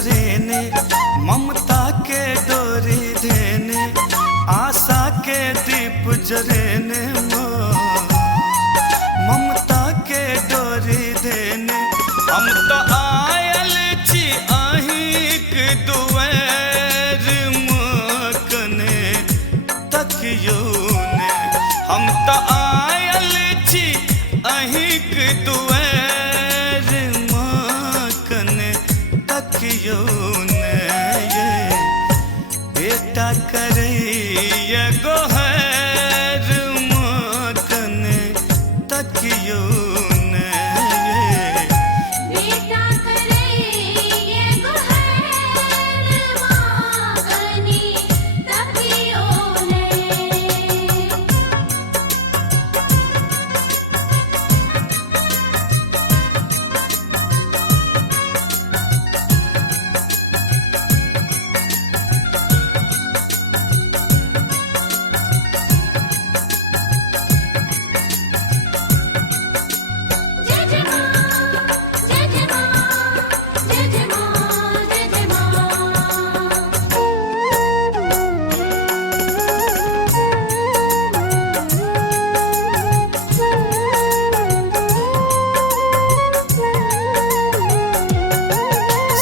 सरेने, ममता के डोरी देने, आशा के दीप जरेने ममता के डोरी देने। हम तो आयल छी अहिक दुआर मकने तकियो ने। हम तो आयल छी अहिक दुआर मकने तकियो ने। ये बेटा करैया गोहर मकने तकियो ने। बेटा करैया गोहर मकने तकियो ने।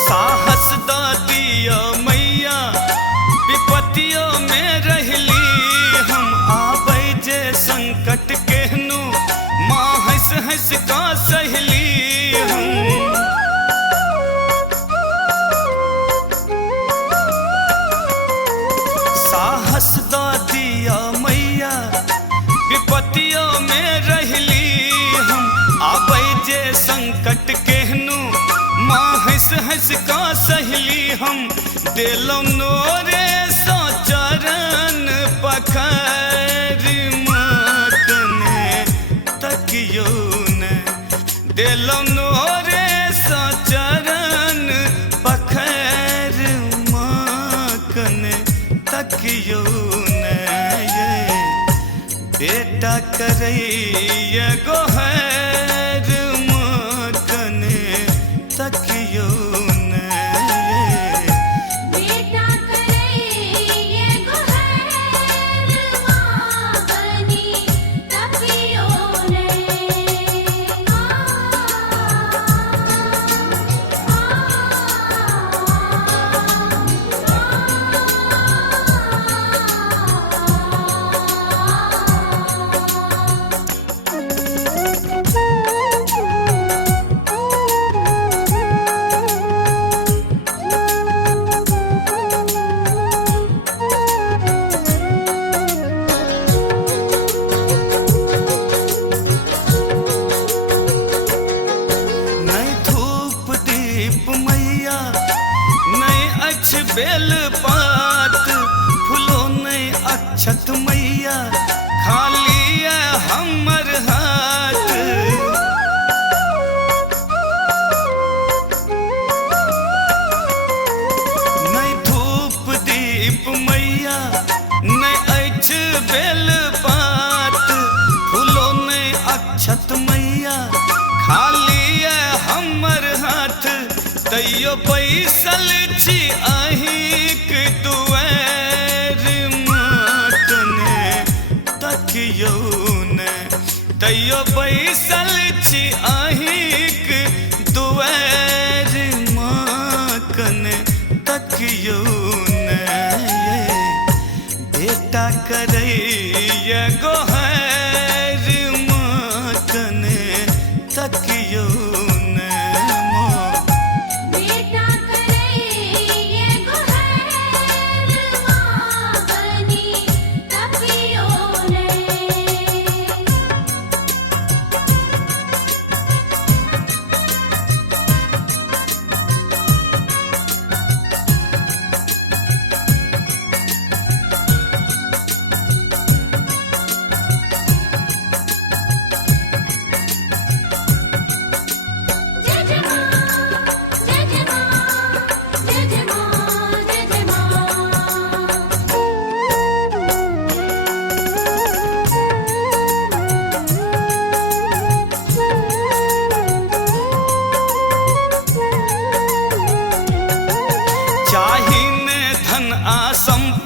साहस द दिया मैया विपत्तियों में रहली हम। आबै जे संकट केहनु माँ हंस हंस का सहली हम। साहस द दिया मैया विपत्तियों में रहली हम। आबै जे संकट केहनु माँ हंस हंस का सहली हम। दिलों नोरे सो चरण पखर मकने तकियो ने। दिलों नोरे सो चरण पखर मकने तकियो ने। ये बेटा करैया गोहर मकने तकियो ने। बेटा करैया गोहर मकने तकियो ने। नहीं धूप दीप मैया, नहीं अछ बेल पात, फूलो नहीं अक्षत मैया, खाली है हमर हाथ। नहीं धूप दीप मैया, नहीं अछ बेल पात, फूलो नहीं अक्षत मैया, खाली है हमर हाथ। तैयो बैसल छी अहिक दुआर मकने तकियो ने। तैयो बैसल छी अहिक दुआर मकने तकियो ने। ये बेटा करैया गोहर मकने तकियो ने। बेटा करैया गोहर मकने तकियो ने।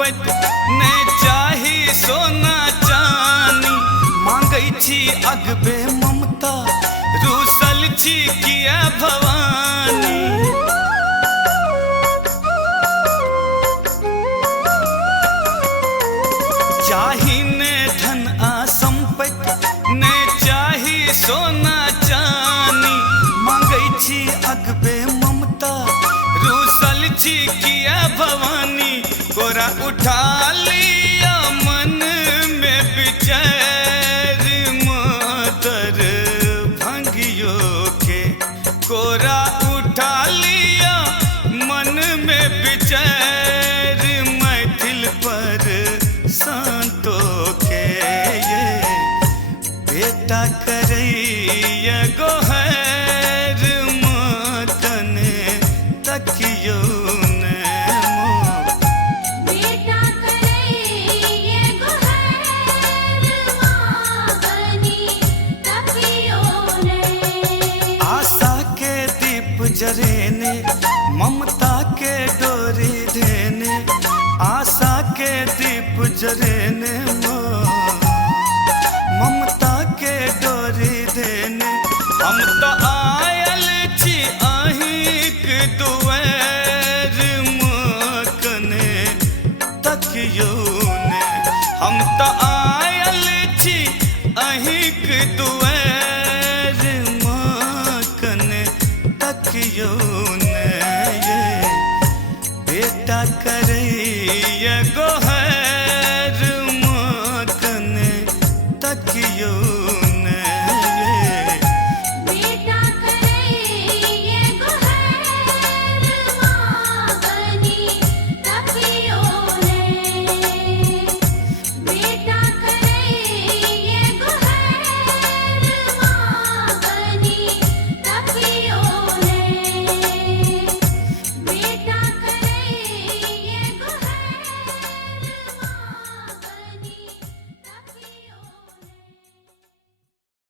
संपत्ति ने चाही सोना चानी मांगै छी अगबे ममता रूसल छी किया भवानी चाही ने धन आ संपत्ति ने चाही सोना चानी मांगै छी अगबे ममता रूसल छी किया भवानी कोरा उठा लिया मन में विचार मातर भंगियो के कोरा उठा लिया मन में विचार मैथिल पर संतो के ये बेटा करैया गोहर मतन तकियो ने बेटा करे ये गुहर माँ बनी तपियो ने आशा के दीप जरेने ममता के डोरी देने आशा के दीप जरेने